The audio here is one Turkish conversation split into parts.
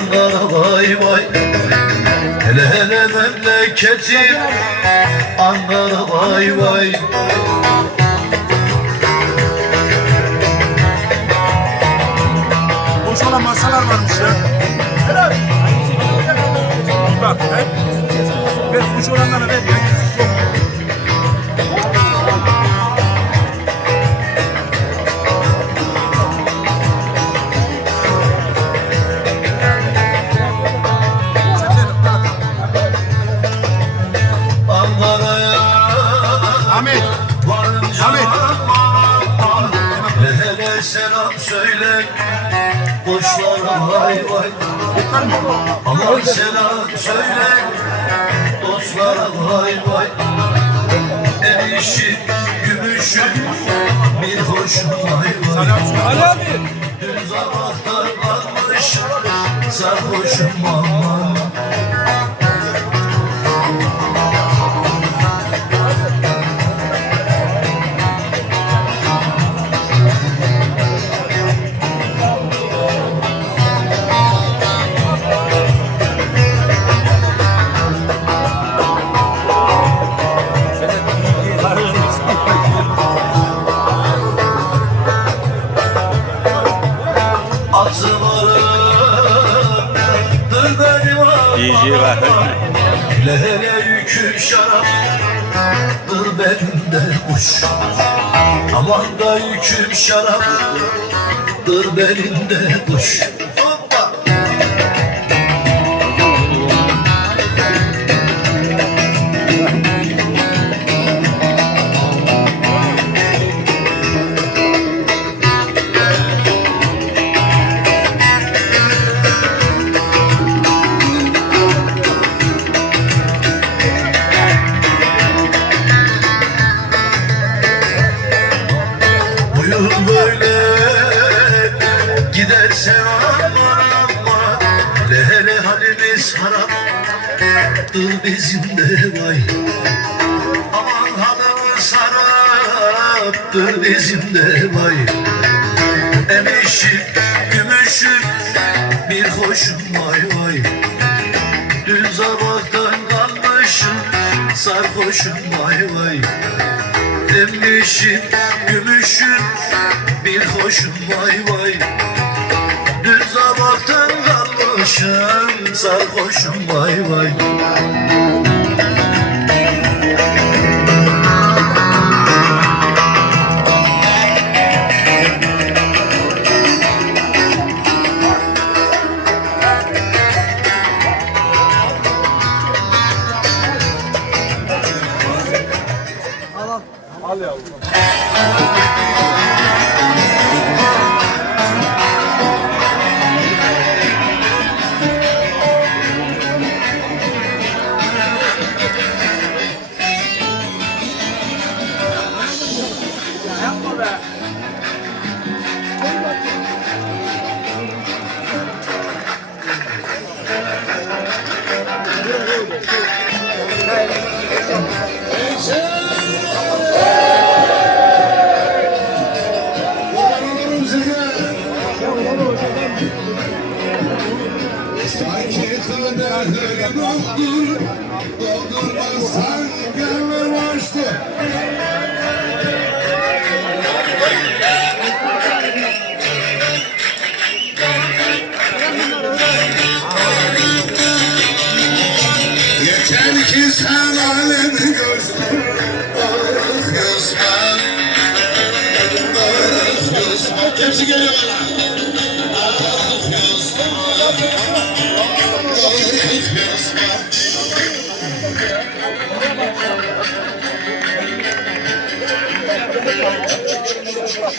Ankara vay vay Hele hele memleketim Ankara vay vay Boş olan masalar varmış ya. Helal. Bir bak. He? Ver boş olanlara ver. Söyle. Boşlara vay vay? Aman selam söyle. Dostlara vay vay. El işi gümüşü Bir hoşum vay vay. Dün sabahtan almış Sarhoşum aman Belimde kuş Aman da yüküm şarap Dır belimde kuş Dır bizim de vay. Aman halimiz haraptır bizim de vay. Emişim gümüşüm bir hoşum vay vay. Dün sabahtan kalmışım sarhoşum vay vay. Demişim gümüşüm bir hoşum vay vay. Dün sabahtan kalmışım sarhoşum vay vay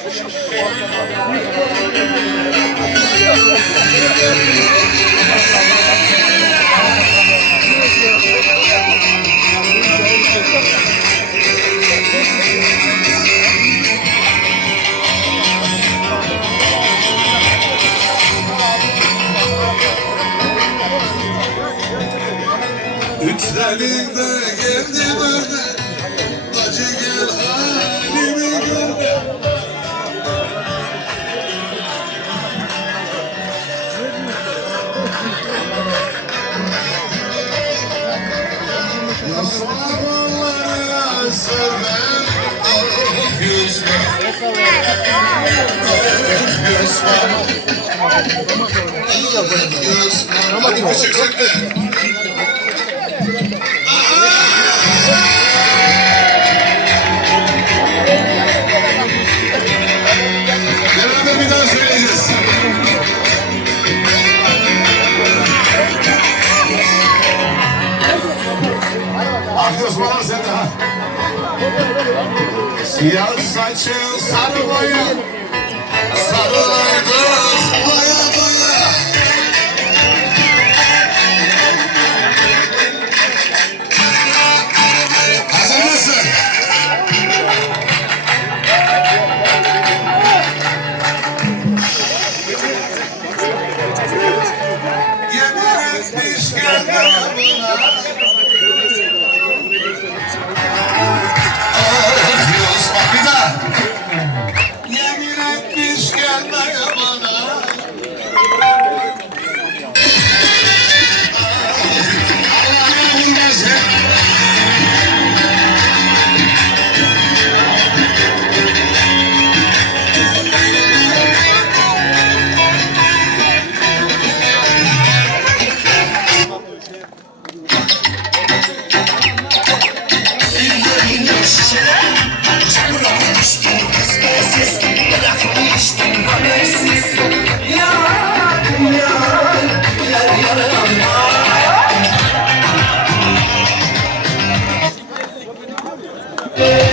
Üçlerinde Siyah saçın sarı boyun Bye. Yeah.